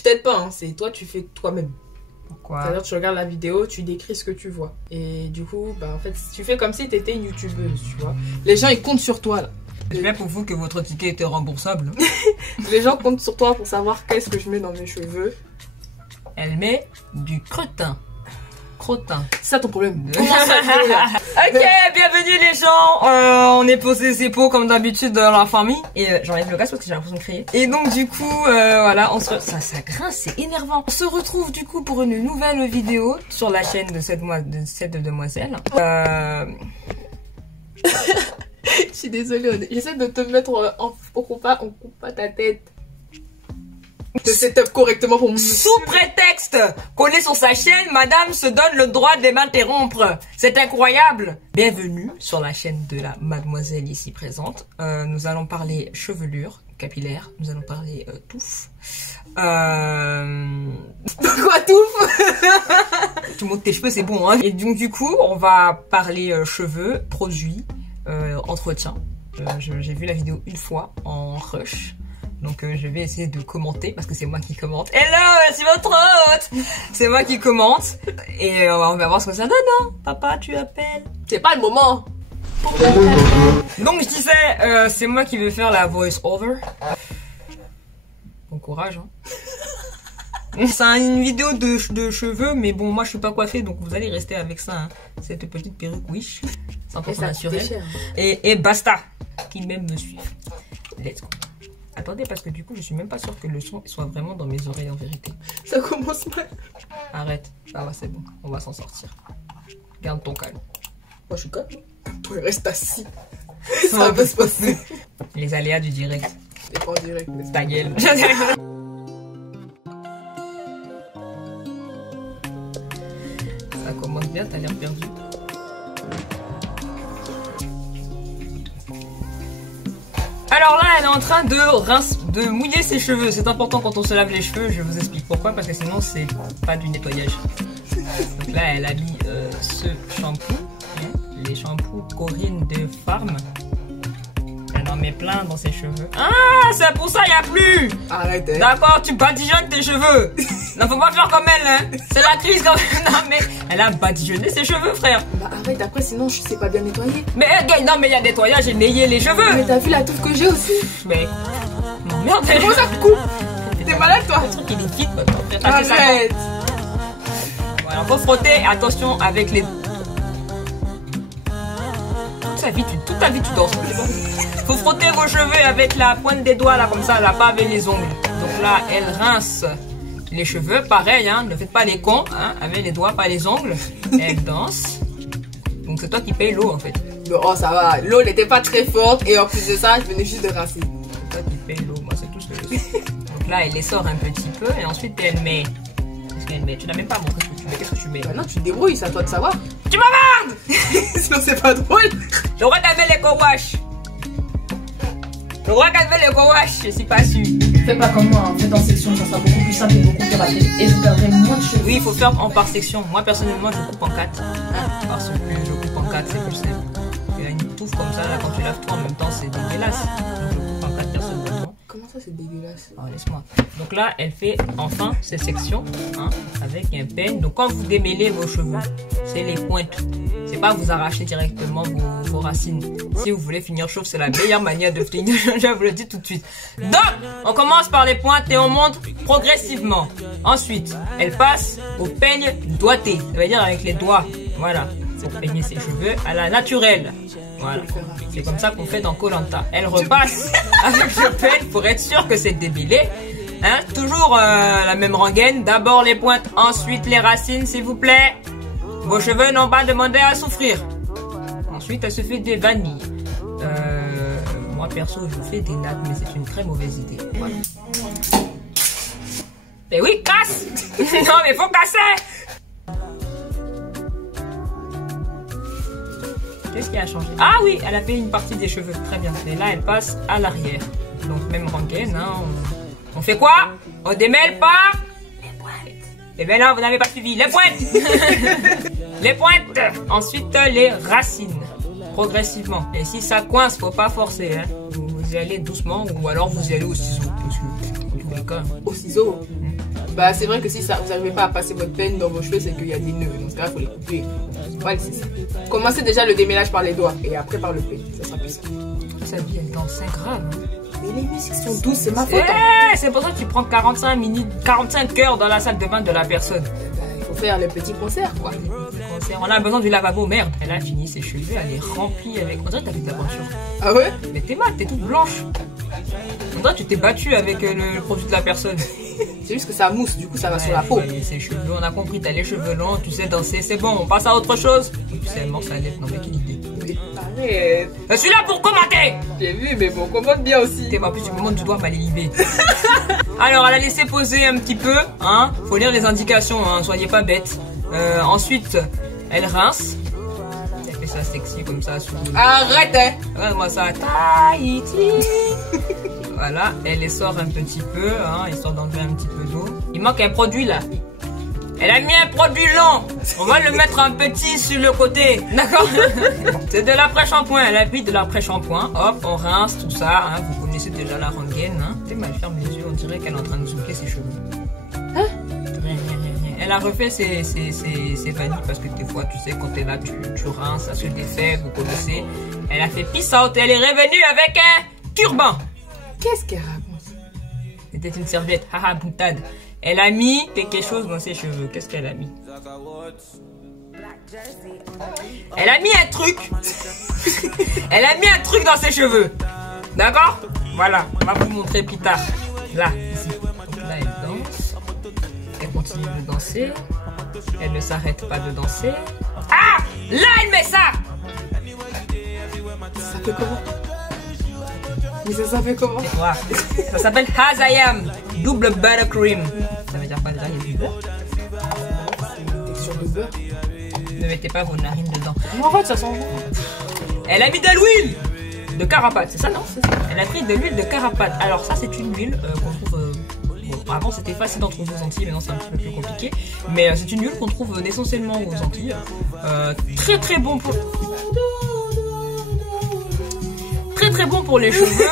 Je t'aide pas, hein, c'est toi, tu fais toi-même. Pourquoi? C'est-à-dire, tu regardes la vidéo, tu décris ce que tu vois. Et du coup, bah, en fait, tu fais comme si tu étais une youtubeuse, tu vois. Les gens, ils comptent sur toi, là. J'espère pour vous que votre ticket était remboursable. Les gens comptent sur toi pour savoir qu'est-ce que je mets dans mes cheveux. Elle met du crottin. C'est ça ton problème. Ok, bienvenue les gens. On est posé ses pots comme d'habitude dans la famille. Et j'enlève le casque parce que j'ai l'impression de crier. Et donc du coup, voilà, ça grince, c'est énervant. On se retrouve du coup pour une nouvelle vidéo sur la chaîne de cette demoiselle. Je suis désolée, j'essaie de te mettre on coupe pas ta tête. De setup correctement pour mon Sous prétexte qu'on est sur sa chaîne, madame se donne le droit de m'interrompre. C'est incroyable. Bienvenue sur la chaîne de la mademoiselle ici présente. Nous allons parler chevelure capillaire. Nous allons parler touffe. Quoi touffe? Tu montes tes cheveux, c'est bon, hein. Et donc du coup, on va parler cheveux, produits, entretien. J'ai vu la vidéo une fois en rush. Donc je vais essayer de commenter parce que c'est moi qui commente. Hello, c'est votre hôte. C'est moi qui commente. Et on va voir ce que ça donne, hein. Papa, tu appelles. C'est pas le moment. Donc je disais, c'est moi qui vais faire la voice over. Bon courage, hein. C'est une vidéo de cheveux, mais bon, moi je suis pas coiffée, donc vous allez rester avec ça, hein. Cette petite perruque Wish, 100% naturelle. Et basta, qui même me suivent. Let's go. Attendez, parce que du coup, je suis même pas sûre que le son soit vraiment dans mes oreilles en vérité. Ça commence mal. Arrête. Ah ouais, c'est bon. On va s'en sortir. Garde ton calme. Moi, je suis calme. Toi, reste assis. Ça va pas se passer. Les aléas du direct. C'est pas en direct, mais Ta gueule. Ça commence bien, t'as l'air perdu. Alors là, elle est en train de mouiller ses cheveux. C'est important quand on se lave les cheveux. Je vous explique pourquoi. Parce que sinon, c'est pas du nettoyage. Donc là, elle a mis ce shampoo. Les shampoos Corinne de Farm. Elle en met plein dans ses cheveux. Ah, c'est pour ça, il n'y a plus. Arrête. D'accord, tu badigeonnes tes cheveux. Non, faut pas faire comme elle, hein. C'est la crise quand même. Non, mais elle a badigeonné ses cheveux, frère. Bah arrête, après sinon je sais pas bien nettoyer. Mais non, mais il y a nettoyage et n'ayez les cheveux. Mais t'as vu la touffe que j'ai aussi? Mais non, merde. Comment ça te coupe? T'es malade toi? Le truc il est vite maintenant, frère. Arrête. Voilà, faut frotter, attention avec les... Toute ta vie tu danses. Faut frotter vos cheveux avec la pointe des doigts là, comme ça, là, pas avec les ongles. Donc là, elle rince les cheveux, pareil, hein, ne faites pas les cons, hein, avec les doigts, pas les ongles. Elle danse. Donc c'est toi qui payes l'eau en fait. Oh ça va, l'eau n'était pas très forte et en plus de ça, je venais juste de rincer. C'est toi qui payes l'eau, moi c'est tout ce que je sais. Donc là, elle les sort un petit peu et ensuite elle met... Qu'est-ce qu'elle met? Tu n'as même pas montré ce que tu mets. Qu'est-ce que tu mets? Bah non, tu te débrouilles, c'est à toi de savoir. Tu m'emmerdes. Sinon c'est pas drôle. Le roi d'enlever les co-wash. Le roi d'enlever les co-wash, je suis pas sûre. Fais pas comme moi, faites en section, ça sera beaucoup plus simple et beaucoup plus rapide. Et vous perdrez moins de cheveux. Oui, il faut faire en par section. Moi personnellement, je coupe en 4. Parce que je coupe en 4, c'est plus simple. Il y a une touffe comme ça, là, quand tu laves tout en même temps, c'est dégueulasse. Donc je coupe en 4 personnes dedans. Comment ça, c'est dégueulasse? Oh, laisse-moi. Donc là, elle fait enfin cette section, hein, avec un peigne. Donc quand vous démêlez vos cheveux, c'est les pointes. C'est pas vous arracher directement vos racines. Si vous voulez finir chauve, c'est la meilleure manière de finir. Je vous le dis tout de suite. Donc, on commence par les pointes et on monte progressivement. Ensuite, elle passe au peigne doigté. Ça veut dire avec les doigts. Voilà. Pour peigner ses cheveux à la naturelle. Voilà. C'est comme ça qu'on fait dans Koh-Lanta. Elle repasse avec le peigne pour être sûr que c'est démêlé. Hein? Toujours la même rengaine. D'abord les pointes, ensuite les racines, s'il vous plaît. Vos cheveux n'ont pas demandé à souffrir. Ensuite, elle se fait des vanilles. Moi, perso, je fais des nattes, mais c'est une très mauvaise idée. Voilà. Mais oui, casse. Non, mais faut casser. Qu'est-ce qui a changé? Ah oui, elle a fait une partie des cheveux. Très bien. Et là, elle passe à l'arrière. Donc, même rengaine. Hein, on fait quoi? On démêle pas les pointes. Eh bien non, vous n'avez pas suivi. Les pointes. Les pointes. Ensuite, les racines. Progressivement. Et si ça coince, faut pas forcer. Hein. Vous y allez doucement ou alors vous y allez au ciseau. Parce que les cas. Au ciseau. Bah c'est vrai que si ça, vous n'arrivez pas à passer votre peigne dans vos cheveux, c'est qu'il y a des nœuds. Dans ce cas, il faut les couper. Voilà, c'est ça. Commencez déjà le démêlage par les doigts et après par le peigne. Ça sera plus simple. Ça vie, elle danse grave. Mais les musiques sont douces, c'est ma faute. C'est pour ça que tu prends 45 minutes, 45 heures dans la salle de bain de la personne. Il faut faire le petit concert, quoi. On a besoin du lavabo, merde. Elle a fini ses cheveux, elle est remplie avec. On dirait que t'as fait de la peinture. Ah ouais? Mais t'es mal, t'es toute blanche. On dirait que tu t'es battue avec le produit de la personne. C'est juste que ça mousse, du coup ça va sur la peau. Ses cheveux, on a compris, t'as les cheveux longs, tu sais danser, c'est bon, on passe à autre chose. Tu sais, elle morce la lettre, non mais quelle idée. Mais arrête. Je suis là pour commenter. J'ai vu, mais bon, commente bien aussi. En plus, tu me montres du doigt mal élevé. Alors, elle a laissé poser un petit peu, hein. Faut lire les indications, hein, soyez pas bêtes. Ensuite, elle rince. Elle fait ça sexy comme ça. Arrête, hein. Regarde-moi ça. Tahiti. Voilà, elle les sort un petit peu, hein, histoire d'enlever un petit peu d'eau. Il manque un produit là. Elle a mis un produit long. On va le mettre un petit sur le côté. D'accord? C'est de l'après-shampoing. Elle a pris de l'après-shampoing. Hop, on rince tout ça. Hein. Vous connaissez déjà la rengaine. Hein. T'es mal, ferme les yeux. On dirait qu'elle est en train de souffler ses cheveux. Hein? Rien. Elle a refait ses vanilles parce que des fois, tu sais, quand t'es là, tu rinces, ça se défait. Vous connaissez. Elle a fait peace out. Elle est revenue avec un turban. Qu'est-ce qu'elle raconte? C'était une serviette. Haha, boutade. Elle a mis quelque chose dans ses cheveux. Qu'est-ce qu'elle a mis? Elle a mis un truc. Elle a mis un truc dans ses cheveux. D'accord? Voilà. On va vous montrer plus tard. Là, ici. Donc là, elle danse. Elle continue de danser. Elle ne s'arrête pas de danser. Ah! Là, elle met ça! Ça fait comment? Mais ça fait comment? Ça s'appelle Hazayam double buttercream. Ça veut dire pas déjà, il y a du beurre. Texture de beurre. Ne mettez pas vos narines dedans. Mais en fait, ça sent bon. Elle a mis de l'huile de carapate, c'est ça, non? Elle a pris de l'huile de carapate. Alors ça, c'est une huile qu'on trouve... bon, avant, c'était facile d'en trouver aux Antilles, maintenant c'est un petit peu plus compliqué. Mais c'est une huile qu'on trouve essentiellement aux Antilles. Très très bon pour... Très bon pour les cheveux.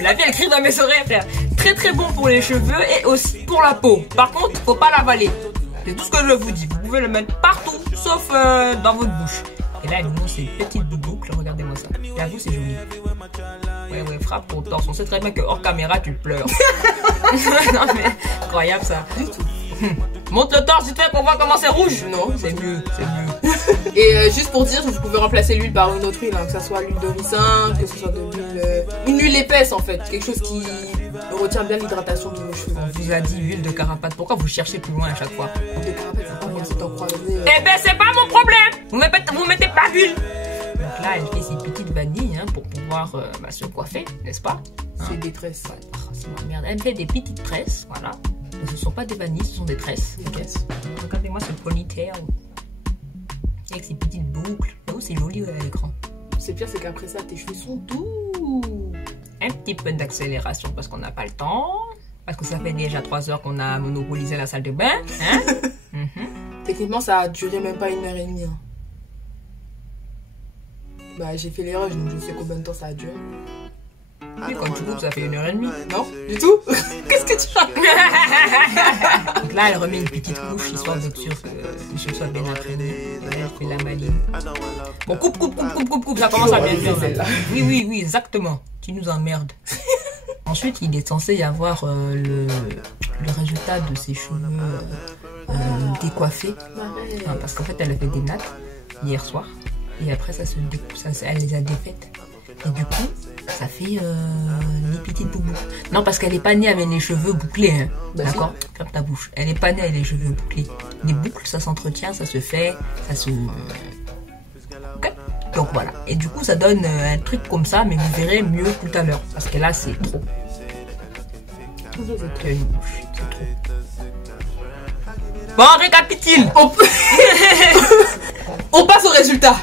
La vie elle crie dans mes oreilles, frère. Très bon pour les cheveux et aussi pour la peau. Par contre, faut pas l'avaler. C'est tout ce que je vous dis. Vous pouvez le mettre partout, sauf dans votre bouche. Et là, elle nous montre ces petites boucles. Regardez-moi ça. J'avoue, c'est joli. Ouais, frappe ton torse. On sait très bien que hors caméra, tu pleures. Non mais, incroyable ça. Du tout. Monte le torse, tu sais qu'on voit comment c'est rouge. Non, c'est mieux. Et juste pour dire, vous pouvez remplacer l'huile par une autre huile, hein, que ce soit l'huile de ricin, que ce soit de l'huile... une huile épaisse en fait, quelque chose qui retient bien l'hydratation de vos cheveux. On vous a dit huile de carapate, pourquoi vous cherchez plus loin à chaque fois? L'huile de carapate, c'est pas bien si t'en croisé. Eh ben c'est pas mon problème. Vous mettez pas d'huile. Donc là, elle fait ses petites vanilles hein, pour pouvoir se coiffer, n'est-ce pas? C'est des tresses. Oh, c'est ma merde. Elle fait des petites tresses, voilà. Ce ne sont pas des vanilles, ce sont des tresses. Regardez-moi ce ponytail. Avec ses petites boucles. Oh, c'est joli à l'écran. C'est pire, c'est qu'après ça, tes cheveux sont doux. Un petit peu d'accélération parce qu'on n'a pas le temps. Parce que ça fait déjà 3 heures qu'on a monopolisé la salle de bain. Hein? Techniquement, ça a duré même pas 1h30. Hein. Bah, j'ai fait l'erreur, donc je sais combien de temps ça a duré. Et quand tu coupes, ça fait 1h30. Non, du tout. Qu'est-ce que tu racontes? Donc là, elle remet une petite couche histoire d'être sûre que les cheveux soient bien imprégnés. Et là, elle fait la maline. Bon, coupe, ça commence à bien faire. Oui, exactement. Tu nous emmerdes. Ensuite, il est censé y avoir le résultat de ses cheveux décoiffés. Enfin, parce qu'en fait, elle a fait des nattes hier soir. Et après, elle les a défaites. Et du coup, ça fait les petites boubous. Non, parce qu'elle n'est pas née avec les cheveux bouclés. Hein. Bah d'accord? Si. Ferme ta bouche. Elle n'est pas née avec les cheveux bouclés. Les boucles, ça s'entretient, ça se fait, ça se... Okay. Donc voilà. Et du coup, ça donne un truc comme ça, mais vous verrez mieux tout à l'heure. Parce que là, c'est trop. C'est une bouche, c'est trop. Bon, on récapitule. On passe au résultat.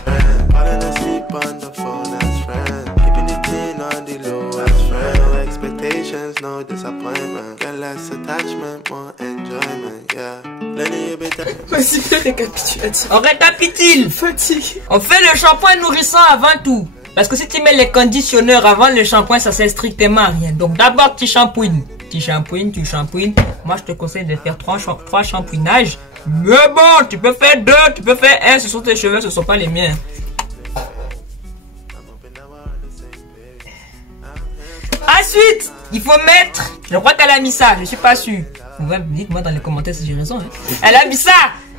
No disappointment, get less attachment, more enjoyment, yeah. Vas-y, fais récapitulatif. On récapitule. Fatigue. On fait le shampoing nourrissant avant tout. Parce que si tu mets les conditionneurs avant le shampoing, ça sert strictement à rien. Donc d'abord tu shampouines. tu shampouines. Moi, je te conseille de faire 3 shampouinages. Mais bon, tu peux faire 2, tu peux faire 1. Ce sont tes cheveux, ce sont pas les miens. Ensuite, il faut mettre... Je crois qu'elle a mis ça, je suis pas sûr. Dites-moi dans les commentaires si j'ai raison. Hein. Elle a mis ça,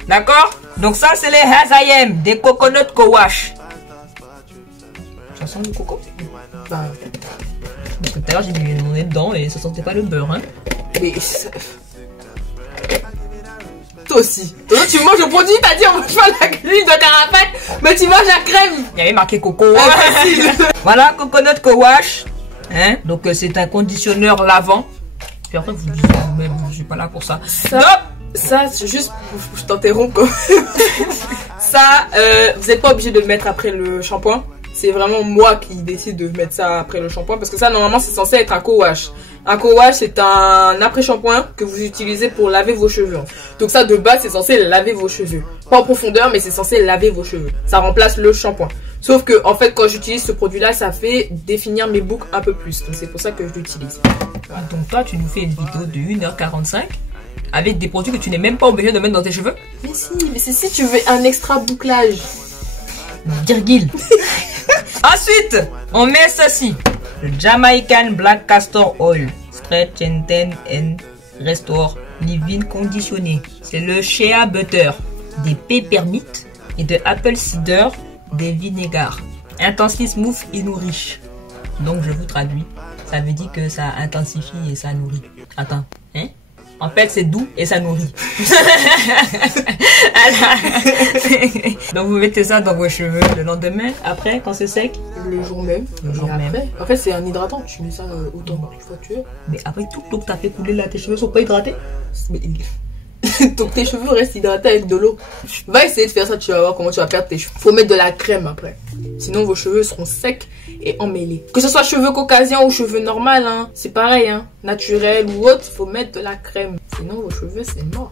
d'accord? Donc ça, c'est les Hazayam, des coconut co-wash. Ça sent le coco? Bah... Parce que tout à l'heure, j'ai mis mon nez dedans et ça sentait pas le beurre. Hein. Mais... Toi aussi. Toi, tu manges le produit, t'as dit on mange pas la l'huile de carapate, mais tu manges la crème. Il y avait marqué coco. Voilà, coconut co-wash. Hein? Donc c'est un conditionneur lavant. Puis après vous dites même je suis pas là pour ça. Ça c'est juste, je t'interromps quoi. Ça, vous n'êtes pas obligé de le mettre après le shampoing. C'est vraiment moi qui décide de mettre ça après le shampoing parce que ça normalement c'est censé être un co-wash. Un co-wash c'est un après-shampoing que vous utilisez pour laver vos cheveux. Donc ça de base c'est censé laver vos cheveux. Pas en profondeur mais c'est censé laver vos cheveux. Ça remplace le shampoing. Sauf que en fait quand j'utilise ce produit là ça fait définir mes boucles un peu plus. Donc c'est pour ça que je l'utilise. Voilà. Donc toi tu nous fais une vidéo de 1h45 avec des produits que tu n'es même pas obligé de mettre dans tes cheveux. Mais c'est si tu veux un extra bouclage. Virgule. Ensuite, on met ceci. Le Jamaican Black Castor Oil. Stretch and Tan and Restore. Leave-in conditionné. C'est le Shea Butter. Des peppermint et de apple cider. Des vinaigres. Intensifie, smooth et nourrit. Donc je vous traduis. Ça veut dire que ça intensifie et ça nourrit. Attends. Hein? En fait, c'est doux et ça nourrit. Donc, vous mettez ça dans vos cheveux le lendemain, après, quand c'est sec. Le jour même. Le jour même. Après c'est un hydratant. Tu mets ça autant de fois que tu veux. Mais après tout l'eau que tu as fait couler là, tes cheveux sont pas hydratés? Donc, tes cheveux restent hydratés avec de l'eau. Va essayer de faire ça, tu vas voir comment tu vas perdre tes cheveux. Faut mettre de la crème après. Sinon, vos cheveux seront secs et emmêlés. Que ce soit cheveux caucasiens ou cheveux normaux, hein, c'est pareil, hein. Naturel ou autre, faut mettre de la crème. Sinon, vos cheveux, c'est mort.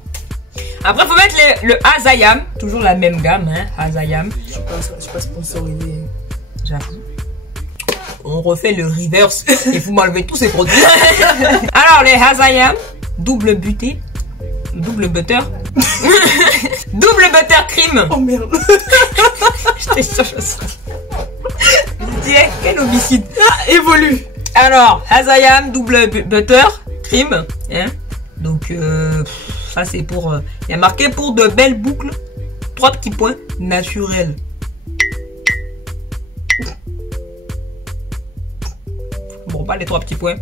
Après, faut mettre le Hazayam. Toujours la même gamme, hein, Hazayam. Je suis pas sponsorisé. J'avoue. On refait le reverse et vous m'enlevez tous ces produits. Alors, les Hazayam, double buté. Double butter. Double butter cream. Oh merde. J'étais sûre que ça. Je disais, quel homicide. Ah, évolue. Alors, Hazayam double butter cream. Hein? Donc, ça c'est pour... Il y a marqué pour de belles boucles. 3 petits points naturels. Bon, pas les 3 petits points.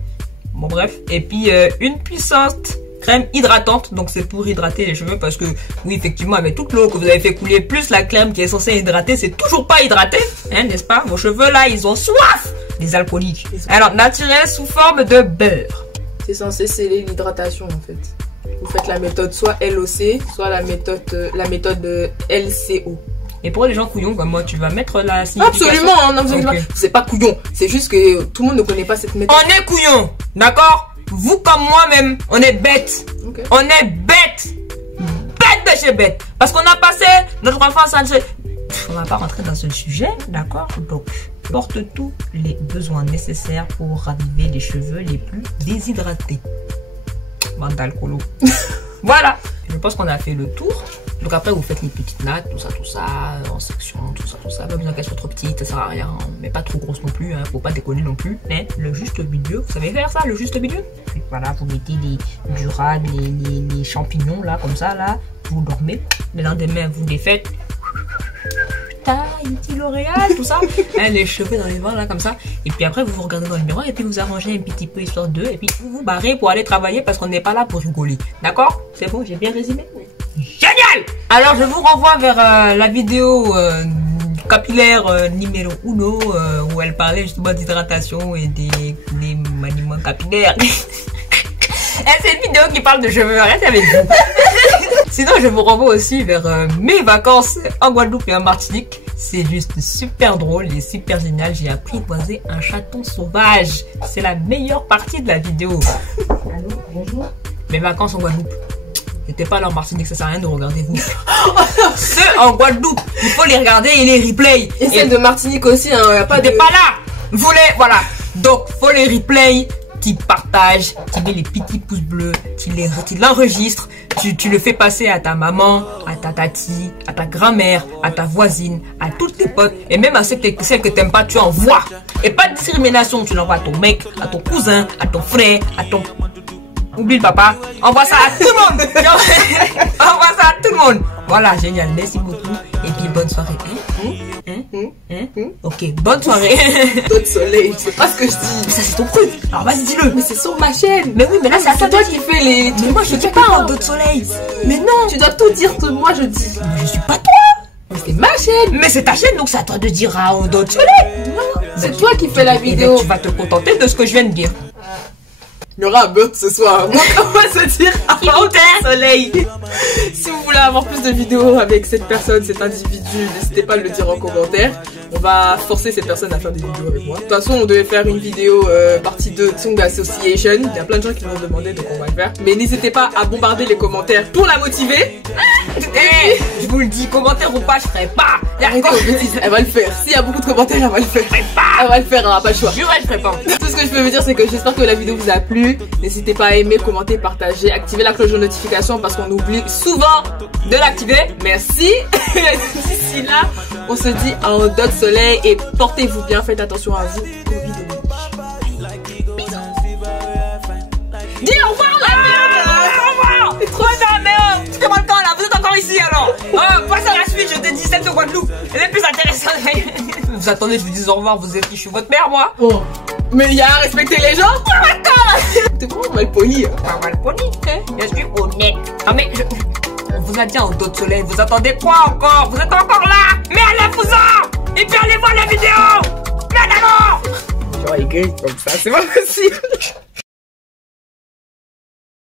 Bon, bref. Et puis, une puissante crème hydratante. Donc, c'est pour hydrater les cheveux. Parce que, oui, effectivement, avec toute l'eau que vous avez fait couler, plus la crème qui est censée hydrater, c'est toujours pas hydraté. Hein, n'est-ce pas? Vos cheveux, là, ils ont soif des alcooliques. Alors, naturel sous forme de beurre. C'est censé sceller l'hydratation, en fait. Vous faites la méthode soit LOC, soit la méthode LCO. Et pour les gens couillons comme moi, tu vas mettre la signification. Absolument, hein, non, vous inquiétez pas. C'est pas couillon. C'est juste que tout le monde ne connaît pas cette méthode. On est couillon, d'accord? Vous comme moi-même, on est bête. Okay. On est bête. Bête de chez bête. Parce qu'on a passé notre enfance à... On va pas rentrer dans ce sujet, d'accord? Donc, porte tous les besoins nécessaires pour raviver les cheveux les plus déshydratés. Bande d'alcoolo. Voilà. Je pense qu'on a fait le tour. Donc après, vous faites une petite natte, tout ça, en section, tout ça. Pas besoin qu'elle soit trop petite, ça sert à rien. Mais pas trop grosse non plus, hein. Faut pas déconner non plus. Mais le juste milieu, vous savez faire ça, le juste milieu? Puis voilà, vous mettez du rad, les champignons, là, comme ça, là. Vous dormez. Le lendemain, vous les faites. Tahiti L'Oréal, tout ça. Hein, les cheveux dans les vents, là, comme ça. Et puis après, vous vous regardez dans le miroir et puis vous arrangez un petit peu histoire d'eux. Et puis vous vous barrez pour aller travailler parce qu'on n'est pas là pour rigoler. D'accord? C'est bon, j'ai bien résumé? Génial! Alors, je vous renvoie vers la vidéo capillaire numéro 1 où elle parlait justement d'hydratation et des maniements capillaires. C'est une vidéo qui parle de cheveux, arrête avec vous. Sinon, je vous renvoie aussi vers mes vacances en Guadeloupe et en Martinique. C'est juste super drôle et super génial. J'ai apprivoisé un chaton sauvage. C'est la meilleure partie de la vidéo. Allô, bonjour. Mes vacances en Guadeloupe. J'étais pas là en Martinique, ça sert à rien de regarder vous. Ceux en Guadeloupe, il faut les regarder et les replay. Et celles de Martinique aussi, hein, y a pas de... pas là. Vous les, voilà. Donc, faut les replay. tu partages, tu mets les petits pouces bleus, tu l'enregistres, tu le fais passer à ta maman, à ta tati, à ta grand-mère, à ta voisine, à toutes tes potes, et même à celles que t'aimes pas, tu envoies. Et pas de discrimination, tu l'envoies à ton mec, à ton cousin, à ton frère, à ton... Oublie le papa, envoie ça à tout le monde. Envoie ça à tout le monde. Voilà, génial, merci beaucoup. Et puis bonne soirée. Ok, bonne soirée. D'autres soleils, c'est pas ce que je dis. Mais ça c'est ton truc. Alors vas-y dis-le. Mais c'est sur ma chaîne. Mais oui, mais là c'est à C'est toi qui fais les... Mais moi je dis pas en d'autres soleils. Mais non. Tu dois tout dire, tout moi je dis. Mais je suis pas toi. Mais c'est ma chaîne. Mais c'est ta chaîne donc c'est à toi de dire à d'autres soleils. Non, c'est toi qui fais la vidéo. Tu vas te contenter de ce que je viens de dire. Il y aura un meurtre ce soir. Donc on va se dire avant soleil. Si vous voulez avoir plus de vidéos avec cette personne, cet individu, n'hésitez pas à le dire en commentaire. On va forcer cette personne à faire des vidéos avec moi. De toute façon, on devait faire une vidéo partie 2 Song Association. Il y a plein de gens qui m'ont demandé, donc on va le faire. Mais n'hésitez pas à bombarder les commentaires pour la motiver. Et je vous le dis, commentaire ou pas, je ferai pas. Arrêtez vos bêtises, elle va le faire. S'il y a beaucoup de commentaires, elle va le faire. Elle va le faire, elle n'aura pas le choix. Je ferai pas. Tout ce que je peux vous dire, c'est que j'espère que la vidéo vous a plu. N'hésitez pas à aimer, commenter, partager, activer la cloche de notification parce qu'on oublie souvent de l'activer. Merci. D'ici là, on se dit en d'autres soleil et portez-vous bien, faites attention à vous. Dis au revoir la merde. Au revoir. Trop de merde. Tu fais moi le temps là, vous êtes encore ici alors. Passe à la suite, je te dis celle de Guadeloupe. Elle est plus intéressante. Vous attendez, je vous dis au revoir, vous êtes qui? Je suis votre mère moi. Oh. Mais il y a à respecter les gens. T'es vraiment mal poli. Pas mal poli. Je suis honnête. Non mais on vous a dit en d'autres soleil, vous attendez quoi encore? Vous êtes encore là? Mais allez-vous-en. Et puis allez voir la vidéo. Mais alors. Genre il gueule comme ça, c'est pas possible.